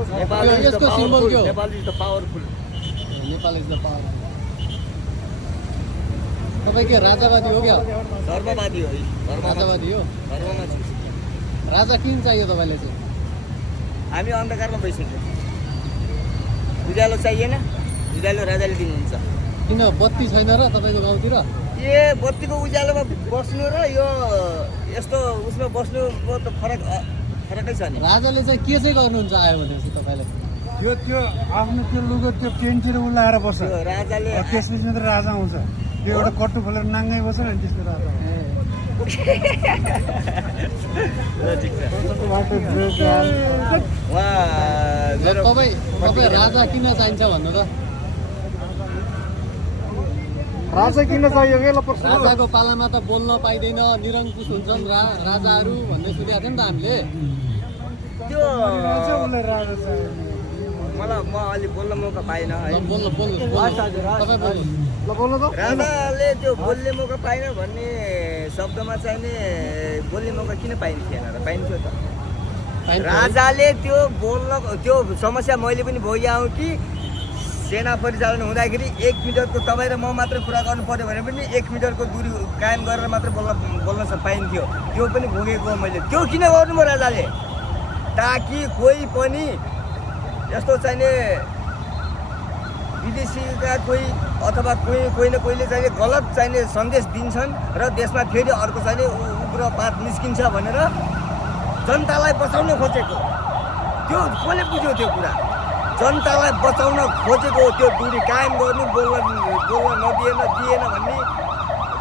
यसको सिम्बल के हो? Nepal is the powerful. Nepal is the powerful. तपाईँ के राजावादी हो क्या? धर्मवादी हो। राजावादी हो। धर्ममा छु। राजा किन चाहियो तपाईँले चाहिँ? हामी अन्धकारमा बसिन्छौँ। उज्यालो चाहिएन, उज्यालो राजाले दिनुहुन्छ। किन बत्ती छैन र तपाईँको गाउँतिर? ए बत्तीको उज्यालोमा बस्नु र यो यस्तो उसमा बस्नुको त फरकै छ नि। राजाले चाहिँ के चाहिँ गर्नुहुन्छ आयो भनेपछि तपाईँले? त्यो आफ्नो त्यो लुगा त्यो पेन्टतिर उलाएर बस्छ। त्यो राजाले त्यसपछि मात्रै राजा आउँछ। त्यो एउटा कट्टु खोलेर नाङ्गै बस्छ नि त्यस्तो राजा आउँछ। तपाईँ राजा किन चाहिन्छ भन्नु त? राजा किन चाहियो के ल प्रश्न? राजाको पालामा त बोल्न पाइँदैन, निरङ्कुश हुन्छन् राजाहरू भन्ने सुनेको थियो नि त हामीले। त्यो उसलाई राजा चाहियो। मलाई म अलि बोल्न मौका पाइनँ है। बोल्नु तपाईँ बोल्नु। ल बोल्नु त। राजाले त्यो बोल्ने मौका पाइन भन्ने शब्दमा चाहिने बोल्ने मौका किन पाइन्थेन र? पाइन्थ्यो त। राजाले त्यो बोल्न त्यो समस्या मैले पनि भोगिआउँ कि सेना परिचालन हुँदाखेरि 1 मिटरको तपाईँ र म मात्र कुरा गर्नु पर्यो भने पनि 1 मिटरको दूरी कायम गरेर मात्र बोल्न पाइन्थ्यो। त्यो पनि भोगेको हो मैले। त्यो किन गर्नुभयो राजाले? ताकि कोही पनि यस्तो चाहिने विदेशीका कोही अथवा कोही न कोहीले चाहिँ गलत चाहिने सन्देश दिन्छन् र देशमा फेरि अर्को चाहिने उग्रवाद निस्किन्छ भनेर जनतालाई बचाउन खोजेको। त्यो कसले बुझ्यो त्यो कुरा? जनतालाई बचाउन खोजेको त्यो दूरी कायम गर्नु, बोल्न दिएन भन्ने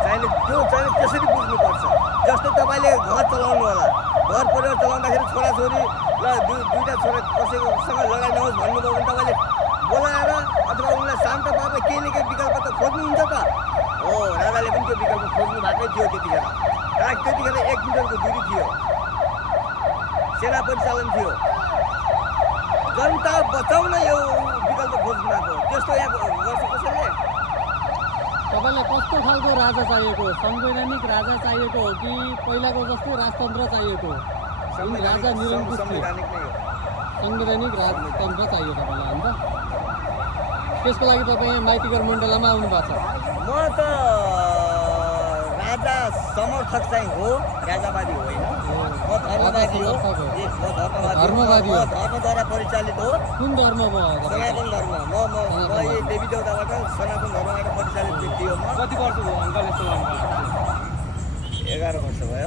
चाहिने त्यो चाहिँ त्यसरी बुझ्नुपर्छ। जस्तै तपाईँले घर चलाउनु होला, घर परिवार चलाउँदाखेरि छोराछोरी ल दुईवटा छोरा कसैसँग लडाइँ नहोस् भन्नुभयो भने तपाईँले बोलाएर अथवा उनलाई शान्त पारेर केही न केही विकल्प त खोज्नुहुन्छ त हो। राजाले पनि त्यो विकल्प खोज्नु भएकै थियो त्यतिखेर। त्यतिखेर 1 मिटरको दूरी थियो, सेना परिचालन थियो, जनता बचाउन यो विकल्प खोज्नु भएको। त्यस्तो यहाँ गर्छ कसैले? तपाईँलाई कस्तो खालको राजा चाहिएको? संवैधानिक राजा चाहिएको हो कि पहिलाको जस्तै राजतन्त्र चाहिएको? राजा निरङ्कुश संवैधानिक नै हो। संवैधानिक राजतन्त्र चाहियो तपाईँलाई अन्त? त्यसको लागि तपाईँ यहाँ माइतीघर मण्डलामा आउनु भएको छ। म त राजा समर्थक चाहिँ हो, राजावादी होइन। म धर्मवादी हो। धर्मवादी हो। धर्मद्वारा परिचालित हो। कुन धर्म भयो? सनातन धर्म। म यही देवी देवताबाट सनातन धर्मबाट परिचालित व्यक्ति हो। म कति वर्ष भयो अङ्कल यस्तो गर्नु? 11 वर्ष भयो।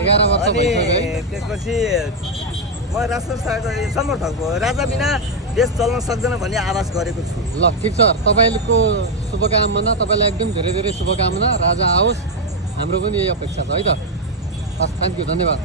11 वर्ष अनि भइसक्यो है। त्यसपछि म राष्ट्रको समर्थक हो। राजा बिना देश चल्न सक्दैन भन्ने आवाज गरेको छु। ल ठिक छ, तपाईँको शुभकामना, तपाईँलाई एकदम धेरै धेरै शुभकामना। राजा आओस्, हाम्रो पनि यही अपेक्षा छ है त। हस्, थ्याङ्क यू, धन्यवाद।